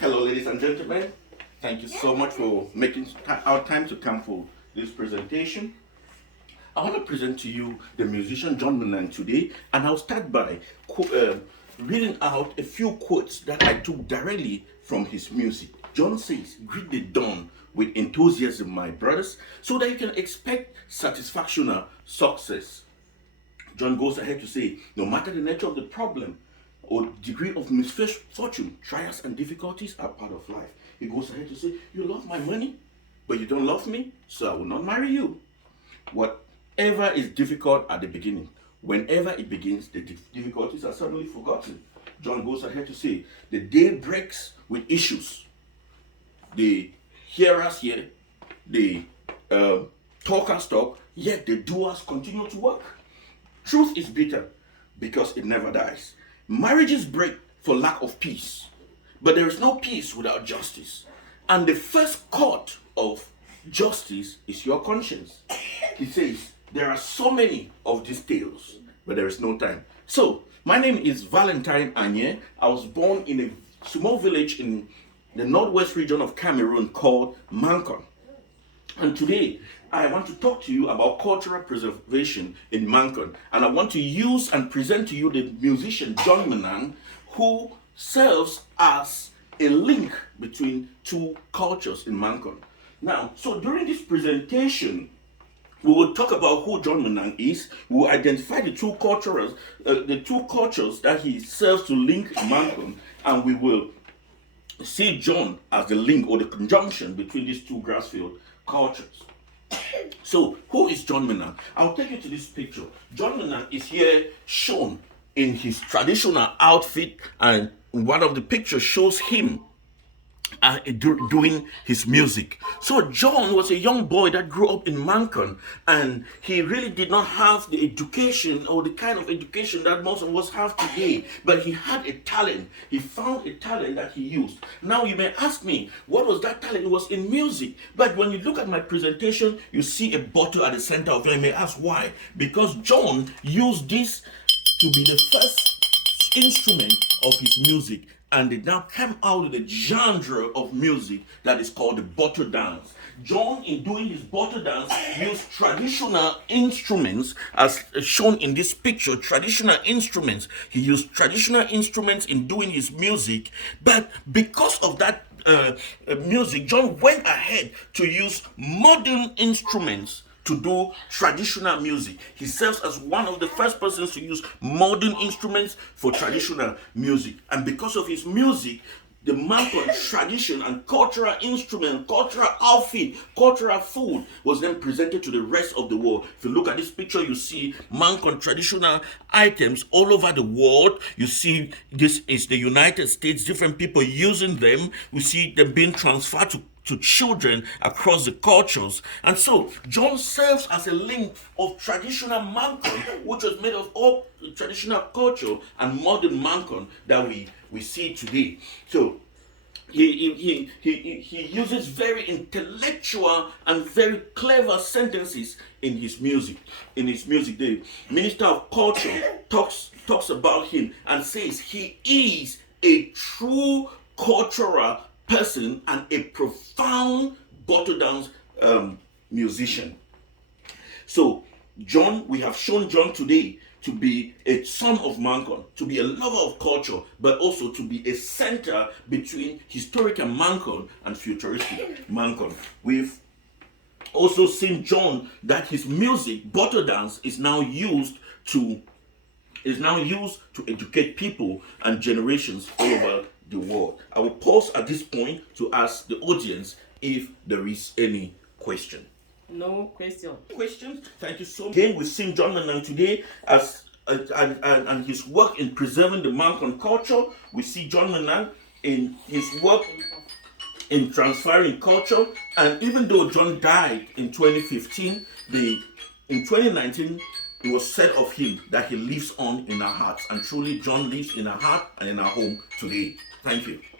Hello, ladies and gentlemen. Thank you so much for making our time to come for this presentation. I want to present to you the musician John Minang today, and I'll start by reading out a few quotes that I took directly from his music. John says, "Greet the dawn with enthusiasm, my brothers, so that you can expect satisfaction or success." John goes ahead to say, no matter the nature of the problem or degree of misfortune, trials and difficulties are part of life. He goes ahead to say, you love my money, but you don't love me, so I will not marry you. Whatever is difficult at the beginning, whenever it begins, the difficulties are suddenly forgotten. John goes ahead to say, the day breaks with issues. The hearers hear, the talkers talk, yet the doers continue to work. Truth is bitter because it never dies. Marriages break for lack of peace, but there is no peace without justice. And the first court of justice is your conscience. He says, there are so many of these tales, but there is no time. So, my name is Valentine Anye. I was born in a small village in the northwest region of Cameroon called Mankon. And today, I want to talk to you about cultural preservation in Mankon. And I want to use and present to you the musician John Minang, who serves as a link between two cultures in Mankon. Now, so during this presentation, we will talk about who John Minang is. We will identify the two cultures that he serves to link Mankon, and we will see John as the link or the conjunction between these two grassfield cultures. So, who is John Minang? I'll take you to this picture. John Minang is here shown in his traditional outfit, and one of the pictures shows him doing his music. So John was a young boy that grew up in Mankon, and he really did not have the education or the kind of education that most of us have today, but he had a talent. He found a talent that he used. Now you may ask me, what was that talent? It was in music. But when you look at my presentation, you see a bottle at the center of it. You may ask why? Because John used this to be the first instrument of his music, and it now came out with a genre of music that is called the bottle dance. John, in doing his bottle dance, used traditional instruments, as shown in this picture, traditional instruments. He used traditional instruments in doing his music, but because of that music, John went ahead to use modern instruments to do traditional music. He serves as one of the first persons to use modern instruments for traditional music. And because of his music, the Mankon tradition and cultural instrument, cultural outfit, cultural food was then presented to the rest of the world. If you look at this picture, you see Mankon traditional items all over the world. You see this is the United States, different people using them. We see them being transferred to children across the cultures. And so John serves as a link of traditional Mankon, which was made of all traditional culture, and modern Mankon that we see today. So he uses very intellectual and very clever sentences in his music. In his music, the Minister of Culture talks about him and says he is a true cultural person and a profound bottle dance musician. So John, we have shown John today to be a son of Mankon, to be a lover of culture, but also to be a center between historical Mankon and futuristic Mankon. We've also seen John that his music, bottle dance, is now used to educate people and generations all over the world. I will pause at this point to ask the audience if there is any question. No question. Questions? Thank you so much. Again, we've seen John Minang today as and his work in preserving the Mankon culture. We see John Minang in his work in transferring culture. And even though John died in 2015, in 2019, it was said of him that he lives on in our hearts. And truly, John lives in our heart and in our home today. Thank you.